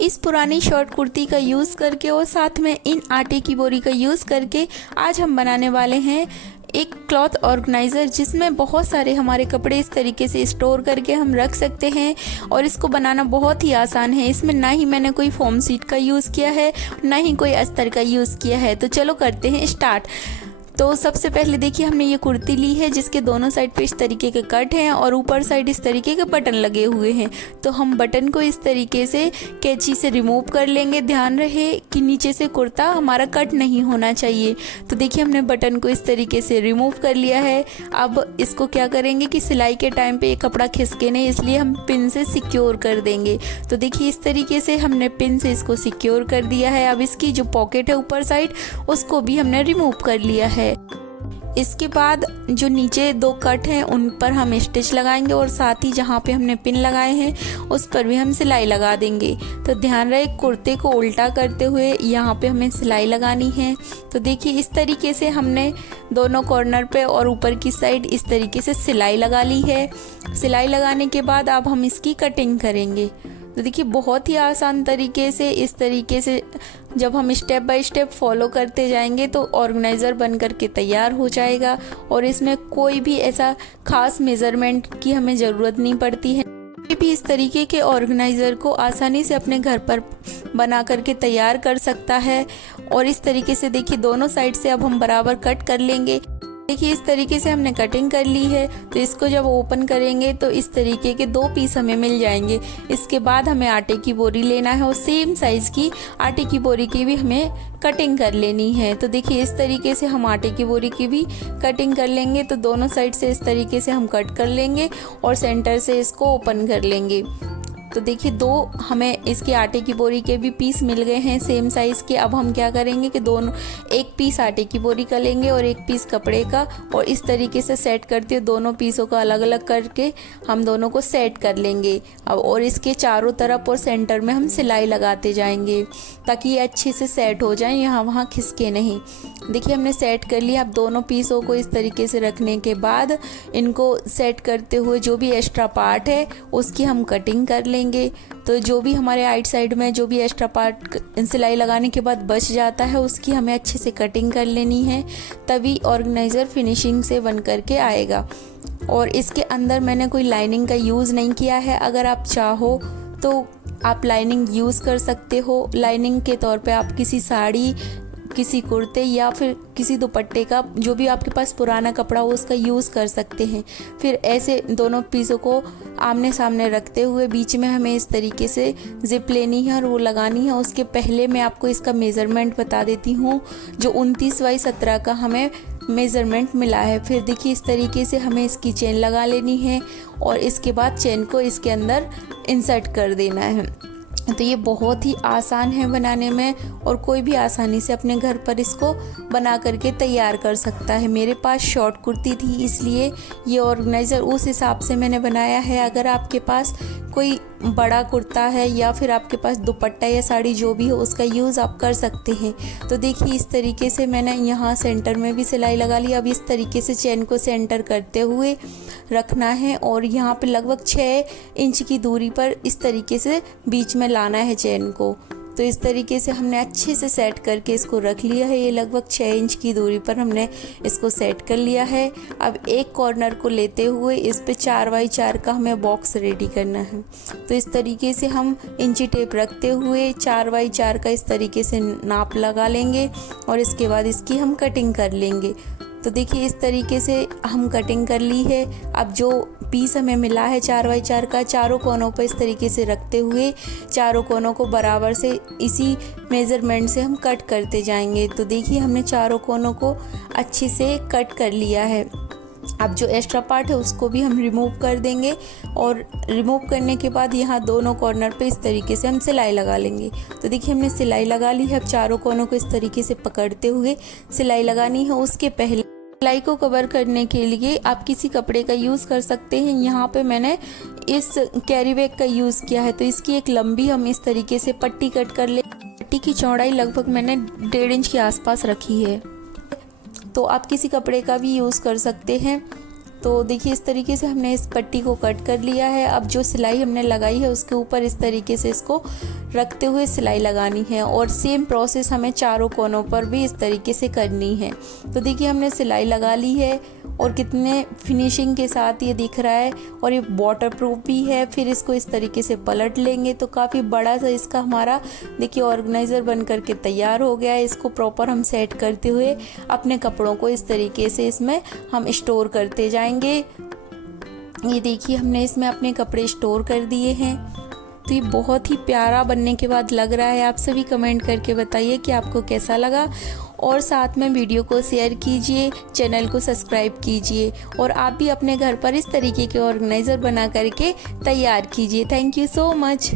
इस पुरानी शॉर्ट कुर्ती का यूज़ करके और साथ में इन आटे की बोरी का यूज़ करके आज हम बनाने वाले हैं एक क्लॉथ ऑर्गेनाइज़र, जिसमें बहुत सारे हमारे कपड़े इस तरीके से स्टोर करके हम रख सकते हैं। और इसको बनाना बहुत ही आसान है। इसमें ना ही मैंने कोई फोम शीट का यूज़ किया है, ना ही कोई अस्तर का यूज़ किया है। तो चलो करते हैं स्टार्ट। तो सबसे पहले देखिए, हमने ये कुर्ती ली है जिसके दोनों साइड पे इस तरीके के कट हैं और ऊपर साइड इस तरीके के बटन लगे हुए हैं। तो हम बटन को इस तरीके से कैंची से रिमूव कर लेंगे। ध्यान रहे कि नीचे से कुर्ता हमारा कट नहीं होना चाहिए। तो देखिए, हमने बटन को इस तरीके से रिमूव कर लिया है। अब इसको क्या करेंगे कि सिलाई के टाइम पे ये कपड़ा खिसके नहीं, इसलिए हम पिन से सिक्योर कर देंगे। तो देखिए, इस तरीके से हमने पिन से इसको सिक्योर कर दिया है। अब इसकी जो पॉकेट है ऊपर साइड, उसको भी हमने रिमूव कर लिया है। इसके बाद जो नीचे दो कट हैं उन पर हम स्टिच लगाएंगे और साथ ही जहाँ पे हमने पिन लगाए हैं उस पर भी हम सिलाई लगा देंगे। तो ध्यान रहे, कुर्ते को उल्टा करते हुए यहाँ पे हमें सिलाई लगानी है। तो देखिए, इस तरीके से हमने दोनों कॉर्नर पे और ऊपर की साइड इस तरीके से सिलाई लगा ली है। सिलाई लगाने के बाद अब हम इसकी कटिंग करेंगे। तो देखिए, बहुत ही आसान तरीके से इस तरीके से जब हम स्टेप बाय स्टेप फॉलो करते जाएंगे तो ऑर्गेनाइज़र बन कर के तैयार हो जाएगा। और इसमें कोई भी ऐसा खास मेज़रमेंट की हमें ज़रूरत नहीं पड़ती है। कोई भी इस तरीके के ऑर्गेनाइज़र को आसानी से अपने घर पर बना करके तैयार कर सकता है। और इस तरीके से देखिए, दोनों साइड से अब हम बराबर कट कर लेंगे। देखिए, इस तरीके से हमने कटिंग कर ली है। तो इसको जब ओपन करेंगे तो इस तरीके के दो पीस हमें मिल जाएंगे। इसके बाद हमें आटे की बोरी लेना है और सेम साइज़ की आटे की बोरी की भी हमें कटिंग कर लेनी है। तो देखिए, इस तरीके से हम आटे की बोरी की भी कटिंग कर लेंगे। तो दोनों साइड से इस तरीके से हम कट कर लेंगे और सेंटर से इसको ओपन कर लेंगे। तो देखिए, दो हमें इसके आटे की बोरी के भी पीस मिल गए हैं सेम साइज़ के। अब हम क्या करेंगे कि दोनों एक पीस आटे की बोरी का लेंगे और एक पीस कपड़े का, और इस तरीके से सेट करते हुए दोनों पीसों को अलग अलग करके हम दोनों को सेट कर लेंगे। अब और इसके चारों तरफ और सेंटर में हम सिलाई लगाते जाएंगे ताकि ये अच्छे से सेट हो जाए, यहाँ वहाँ खिसके नहीं। देखिए, हमने सेट कर लिया। अब दोनों पीसों को इस तरीके से रखने के बाद इनको सेट करते हुए जो भी एक्स्ट्रा पार्ट है उसकी हम कटिंग कर लेंगे। तो जो भी हमारे आइट साइड में जो भी एक्स्ट्रा पार्ट सिलाई लगाने के बाद बच जाता है उसकी हमें अच्छे से कटिंग कर लेनी है, तभी ऑर्गेनाइज़र फिनिशिंग से बन करके आएगा। और इसके अंदर मैंने कोई लाइनिंग का यूज़ नहीं किया है। अगर आप चाहो तो आप लाइनिंग यूज़ कर सकते हो। लाइनिंग के तौर पे आप किसी साड़ी, किसी कुर्ते या फिर किसी दुपट्टे का, जो भी आपके पास पुराना कपड़ा हो उसका यूज़ कर सकते हैं। फिर ऐसे दोनों पीसों को आमने सामने रखते हुए बीच में हमें इस तरीके से जिप लेनी है और वो लगानी है। उसके पहले मैं आपको इसका मेज़रमेंट बता देती हूँ, जो 29x17 का हमें मेज़रमेंट मिला है। फिर देखिए, इस तरीके से हमें इसकी चेन लगा लेनी है और इसके बाद चेन को इसके अंदर इंसर्ट कर देना है। तो ये बहुत ही आसान है बनाने में और कोई भी आसानी से अपने घर पर इसको बना करके तैयार कर सकता है। मेरे पास शॉर्ट कुर्ती थी, इसलिए ये ऑर्गेनाइज़र उस हिसाब से मैंने बनाया है। अगर आपके पास कोई बड़ा कुर्ता है या फिर आपके पास दुपट्टा या साड़ी जो भी हो उसका यूज़ आप कर सकते हैं। तो देखिए, इस तरीके से मैंने यहाँ सेंटर में भी सिलाई लगा ली। अब इस तरीके से चेन को सेंटर करते हुए रखना है और यहाँ पे लगभग 6 इंच की दूरी पर इस तरीके से बीच में लाना है चेन को। तो इस तरीके से हमने अच्छे से सेट करके इसको रख लिया है। ये लगभग 6 इंच की दूरी पर हमने इसको सेट कर लिया है। अब एक कॉर्नर को लेते हुए इस पे 4x4 का हमें बॉक्स रेडी करना है। तो इस तरीके से हम इंची टेप रखते हुए 4x4 का इस तरीके से नाप लगा लेंगे और इसके बाद इसकी हम कटिंग कर लेंगे। तो देखिए, इस तरीके से हम कटिंग कर ली है। अब जो पीस हमें मिला है 4x4 का, चारों कोनों पर इस तरीके से रखते हुए चारों कोनों को बराबर से इसी मेज़रमेंट से हम कट करते जाएंगे। तो देखिए, हमने चारों कोनों को अच्छे से कट कर लिया है। अब जो एक्स्ट्रा पार्ट है उसको भी हम रिमूव कर देंगे और रिमूव करने के बाद यहाँ दोनों कॉर्नर पे इस तरीके से हम सिलाई लगा लेंगे। तो देखिए, हमने सिलाई लगा ली है। अब चारों कोनों को इस तरीके से पकड़ते हुए सिलाई लगानी है। उसके पहले सिलाई को कवर करने के लिए आप किसी कपड़े का यूज़ कर सकते हैं। यहाँ पे मैंने इस कैरी बैग का यूज़ किया है। तो इसकी एक लंबी हम इस तरीके से पट्टी कट कर ले। पट्टी की चौड़ाई लगभग मैंने 1.5 इंच के आसपास रखी है। तो आप किसी कपड़े का भी यूज़ कर सकते हैं। तो देखिए इस तरीके से हमने इस पट्टी को कट कर लिया है। अब जो सिलाई हमने लगाई है उसके ऊपर इस तरीके से इसको रखते हुए सिलाई लगानी है और सेम प्रोसेस हमें चारों कोनों पर भी इस तरीके से करनी है। तो देखिए हमने सिलाई लगा ली है और कितने फिनिशिंग के साथ ये दिख रहा है और ये वाटरप्रूफ भी है। फिर इसको इस तरीके से पलट लेंगे तो काफ़ी बड़ा सा इसका हमारा देखिए ऑर्गेनाइज़र बन करके तैयार हो गया है। इसको प्रॉपर हम सेट करते हुए अपने कपड़ों को इस तरीके से इसमें हम स्टोर करते जाएंगे। ये देखिए हमने इसमें अपने कपड़े स्टोर कर दिए हैं। तो ये बहुत ही प्यारा बनने के बाद लग रहा है। आप सभी कमेंट करके बताइए कि आपको कैसा लगा और साथ में वीडियो को शेयर कीजिए, चैनल को सब्सक्राइब कीजिए और आप भी अपने घर पर इस तरीके के ऑर्गेनाइज़र बना करके तैयार कीजिए। Thank you so much.